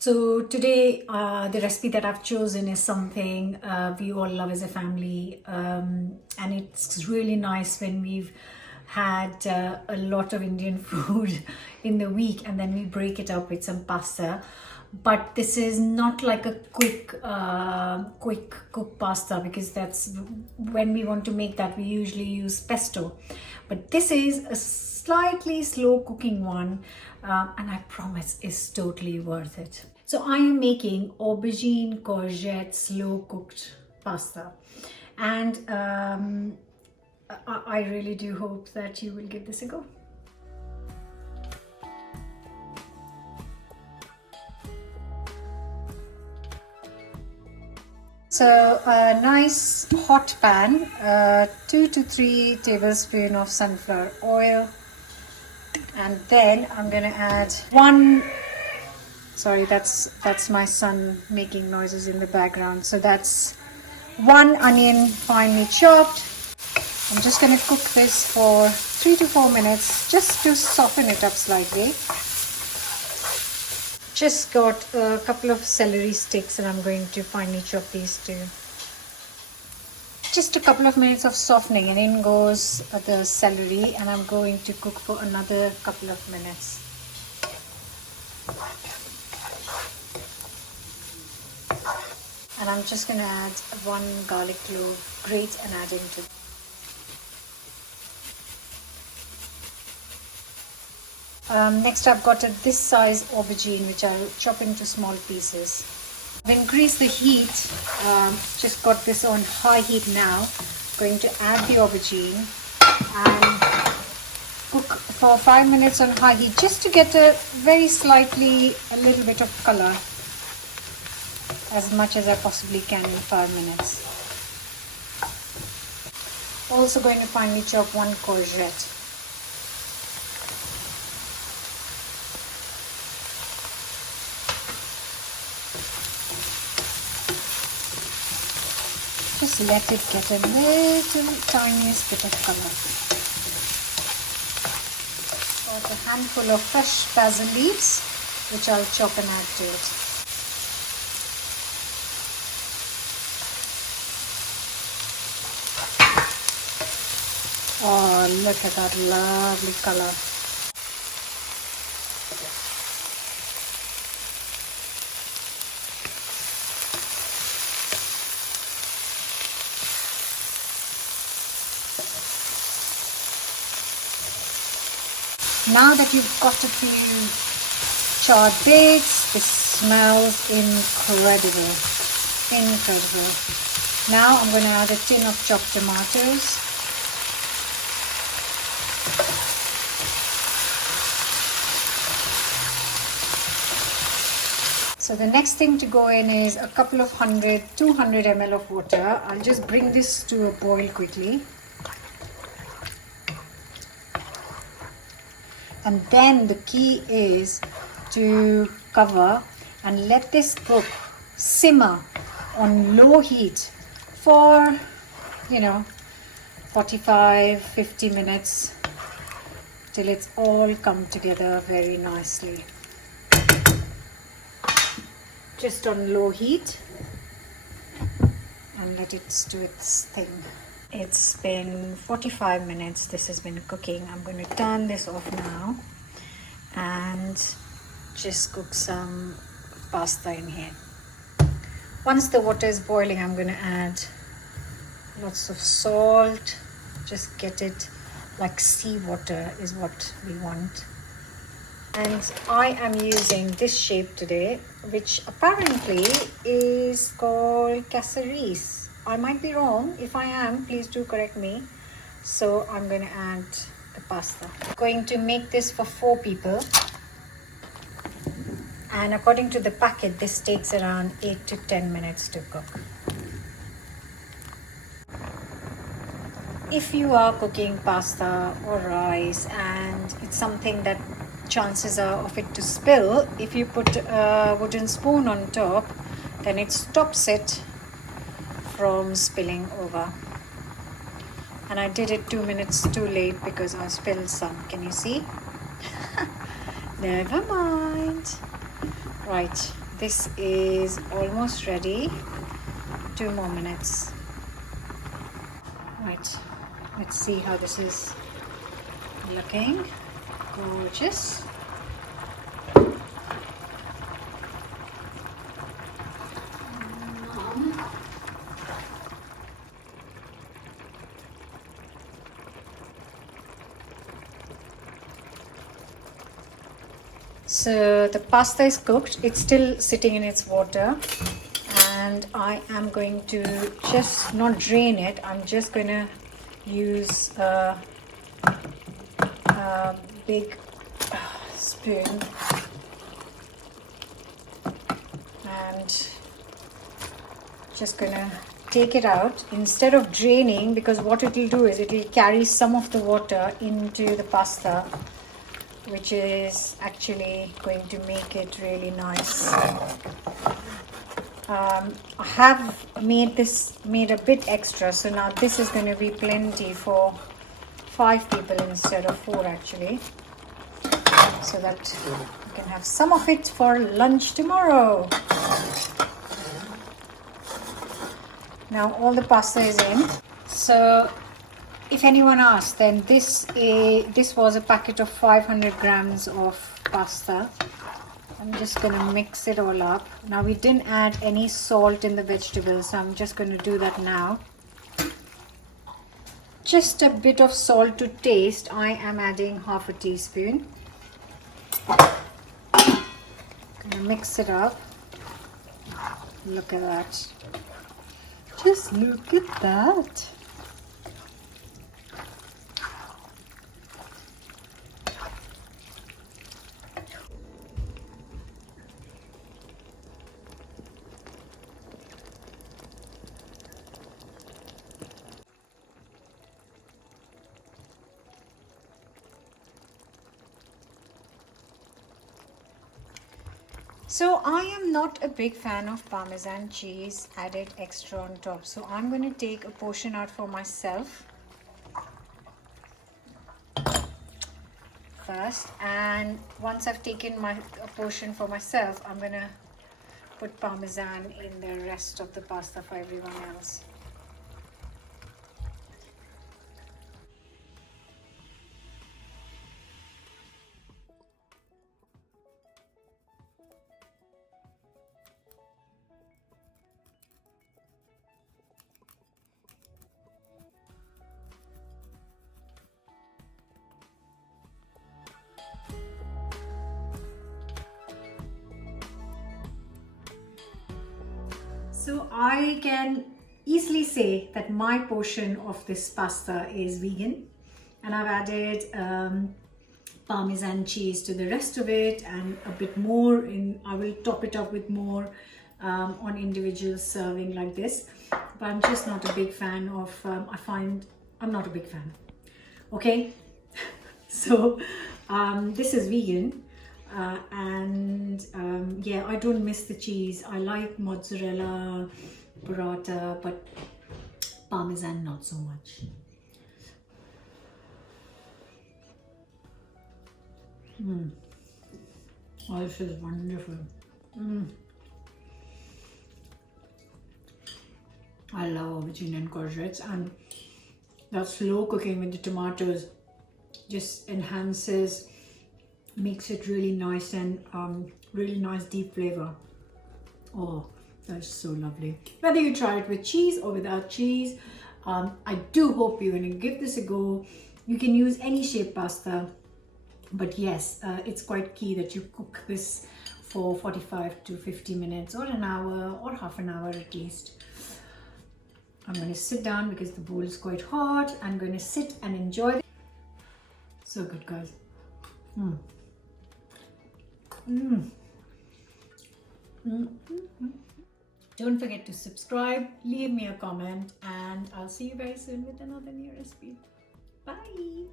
So today, the recipe that I've chosen is something we all love as a family, and it's really nice when we've had a lot of Indian food in the week, and then we break it up with some pasta. But this is not like a quick cook pasta, because that's when we want to make that we usually use pesto. But this is a slightly slow cooking one, and I promise is totally worth it. So I am making aubergine courgette slow cooked pasta, and I really do hope that you will give this a go. So a nice hot pan, 2 to 3 tablespoons of sunflower oil, and then I'm gonna add sorry, that's my son making noises in the background. So that's 1 onion finely chopped. I'm just gonna cook this for 3 to 4 minutes just to soften it up slightly. Just got a couple of celery sticks and I'm going to finely chop these too. Just a couple of minutes of softening and in goes the celery, and I'm going to cook for another couple of minutes. And I'm just going to add 1 garlic clove, grate and add into. Next I've got this size aubergine which I'll chop into small pieces. I've increased the heat, just got this on high heat now. Going to add the aubergine and cook for 5 minutes on high heat just to get a little bit of color, as much as I possibly can in 5 minutes. Also going to finely chop 1 courgette. Just let it get a little tiniest bit of color. Got a handful of fresh basil leaves which I'll chop and add to it. Oh, look at that lovely color. Now that you've got a few charred bits, this smells incredible. Incredible. Now I'm going to add a tin of chopped tomatoes. So the next thing to go in is a couple of 200 ml of water. I'll just bring this to a boil quickly. And then the key is to cover and let this cook, simmer on low heat for 45-50 minutes till it's all come together very nicely. Just on low heat and let it do its thing. It's been 45 minutes this has been cooking. I'm going to turn this off now and just cook some pasta in here. Once the water is boiling, I'm going to add lots of salt. Just get it like seawater is what we want. And I am using this shape today, which apparently is called casseries. I might be wrong. If I am, please do correct me. So I'm going to add the pasta. Going to make this for 4 people. And according to the packet, this takes around 8 to 10 minutes to cook. If you are cooking pasta or rice and it's something that chances are of it to spill, if you put a wooden spoon on top, then it stops it from spilling over. And I did it 2 minutes too late because I spilled some. Can you see? Never mind. Right, this is almost ready. 2 more minutes. Right, let's see how this is looking. Gorgeous. So the pasta is cooked. It's still sitting in its water, and I am going to just not drain it. I'm just going to use a big spoon and just going to take it out instead of draining, because what it will do is it will carry some of the water into the pasta, which is actually going to make it really nice. I have made a bit extra, so now this is going to be plenty for 5 people instead of 4 actually, so that you can have some of it for lunch tomorrow. Now all the pasta is in. So if anyone asks, then this was a packet of 500 grams of pasta. I'm just going to mix it all up. Now we didn't add any salt in the vegetables, so I'm just going to do that now. Just a bit of salt to taste. I am adding half a teaspoon. Going to mix it up. Look at that. Just look at that. So I am not a big fan of Parmesan cheese added extra on top. So I'm going to take a portion out for myself first. And once I've taken a portion for myself, I'm going to put Parmesan in the rest of the pasta for everyone else. So I can easily say that my portion of this pasta is vegan, and I've added Parmesan cheese to the rest of it, and a bit more I will top it up with more on individual serving like this. But I'm just not a big fan of, I'm not a big fan. Okay, so this is vegan. Yeah, I don't miss the cheese. I like mozzarella, burrata, but Parmesan not so much. Oh, this is wonderful. I love aubergine and courgettes, and that slow cooking with the tomatoes just enhances, makes it really nice, and really nice deep flavor. Oh, that's so lovely. Whether you try it with cheese or without cheese, I do hope you're going to give this a go. You can use any shaped pasta, but yes, it's quite key that you cook this for 45 to 50 minutes or an hour or half an hour at least. I'm going to sit down because the bowl is quite hot. I'm going to sit and enjoy it. So good, guys. Don't forget to subscribe, leave me a comment, and I'll see you very soon with another new recipe. Bye.